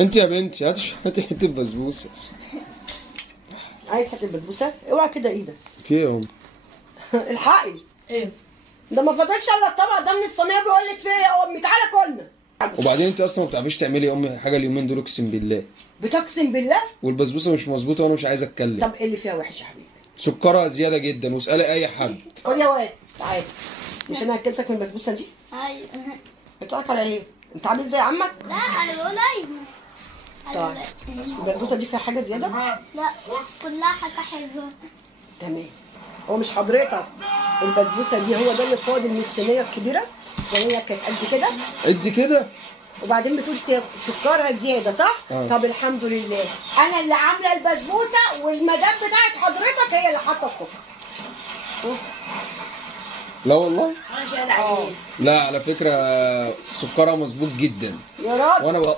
انت يا بنتي هاتي حته بسبوسه. عايز حته البسبوسه؟ اوعى كده ايدك. في ايه يا ام؟ الحقي. ايه ده ما فضلش الا الطبق ده من الصينيه، بيقول لك فيه يا امي تعالى كلنا. وبعدين انت اصلا ما بتعرفيش تعملي يا امي حاجه اليومين دول، اقسم بالله. بتقسم بالله. والبسبوسه مش مظبوطه وانا مش عايز اتكلم. طب ايه اللي فيها وحش يا حبيبي؟ سكرها زياده جدا، واسالي اي حد. خد يا واد تعالى. مش انا اكلتك من البسبوسه دي؟ ايوه. بتاعك على ايه؟ انت عامل زي عمك؟ لا انا بقول ايوه. طيب البسبوسه دي فيها حاجه زياده؟ لا كلها حاجه حلوه. تمام. هو مش حضرتك البسبوسه دي هو ده اللي فاضل من الصينيه الكبيره؟ الصينيه كانت قد كده ادي كده. وبعدين بتقول سكرها زياده صح؟ طب الحمد لله انا اللي عامله البسبوسه والمدام بتاعت حضرتك هي اللي حاطه السكر. لا والله. انا شايله عليه. لا على فكره سكرها مظبوط جدا. يا راجل وانا بقى